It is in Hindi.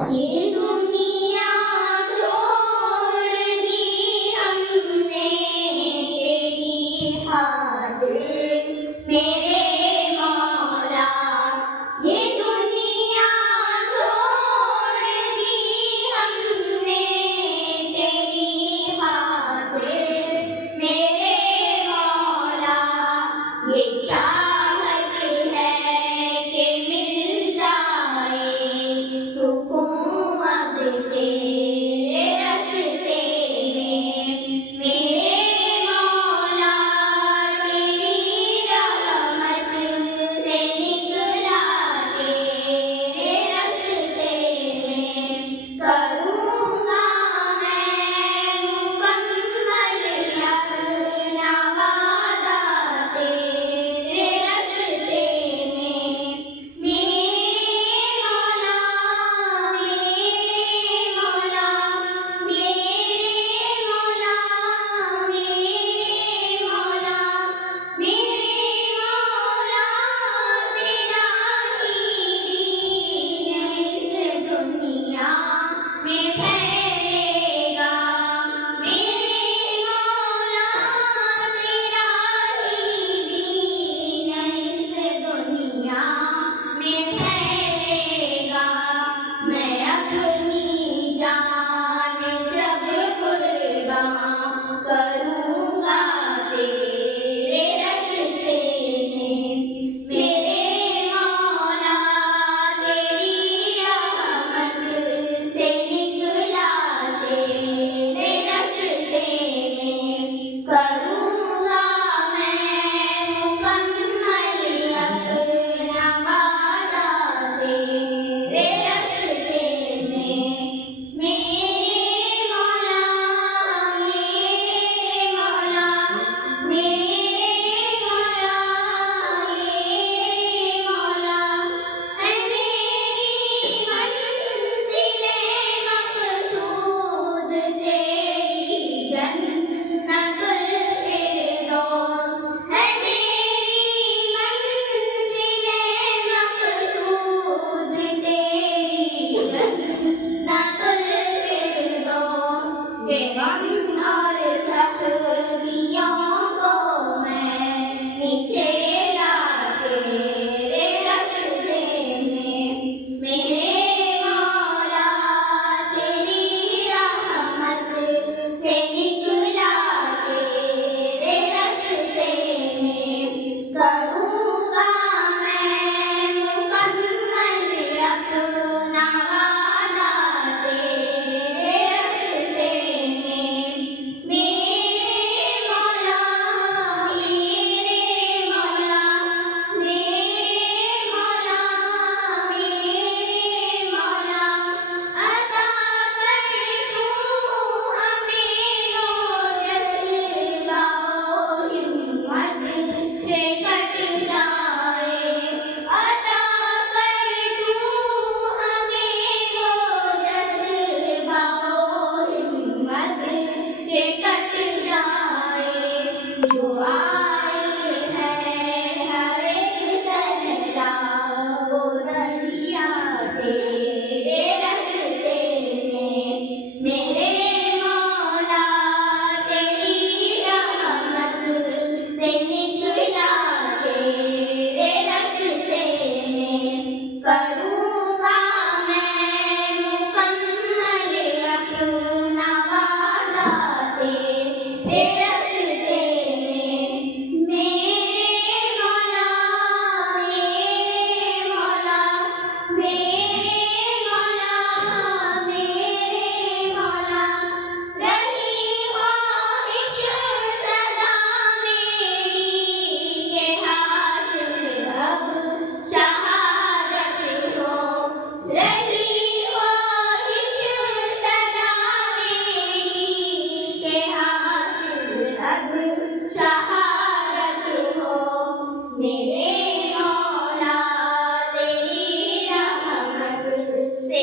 ये दुनिया छोड़ दी हमने तेरी खातिर मेरे मौला। ये दुनिया छोड़ दी हमने तेरी खातिर मेरे मौला। ये चाहत है कि मिल जाए सुकून अब तेरे रस्ते में मेरे मौला। तेरी रहमत से निकला तेरे रस्ते में करूँगा मैं मुकम्मल अपना वादा तेरे रस्ते में मेरे मौला। मेरे मौला मेरे मौला मेरे मौला मेरे मौला। तेरा ही दीन इस दुनिया में फैलेगा मेरे मौला। तेरा ही दीन इस दुनिया में फैलेगा। मैं अपनी जान जब कुर्बान करूँगा तेरे रस्ते में मेरे मौला। तेरी रहमत से निकला तेरे रस्ते में करूँगा मैं मुकम्मल अपना वादा तेरे रस्ते में मेरे मौला। मेरे मौला मेरे मौला मेरे मौला। है मेरी मंज़िले मक़सूद तेरी जन्नतुल फ़िरदौस। है मेरी मंज़िले मक़सूद तेरी जन्नतुल फ़िरदौस। के गम और सख्तियों को मैं नीचे ला तेरे रस्ते में मेरे मौला। तेरी रहमत से निकला तेरे रस्ते में करूँगा मैं मुकम्मल अपना वादा तेरे रस्ते में मेरे मौला। मेरे मौला मेरे मौला मेरे मौला। अता कर तू हमें वो जज़्बा वो हिम्मत से कट जाए। अता कर तू हमें वो जज़्बा वो हिम्मत से कट जाए। जो आए है हर एक ज़र्रा वो ज़रिया तेरे रस्ते में मेरे मौला। तेरी रहमत से निकला तेरे रस्ते में करूँगा मैं मुकम्मल अपना वादा तेरे रस्ते में मेरे मौला। मेरे मौला मेरे मौला मेरे मौला। रही ख्वाहिश सदा मेरी के हासिल अब शहादत हो। रही ख्वाहिश सदा मेरी के हासिल अब शहादत हो। मेरे मौला तेरी रहमत से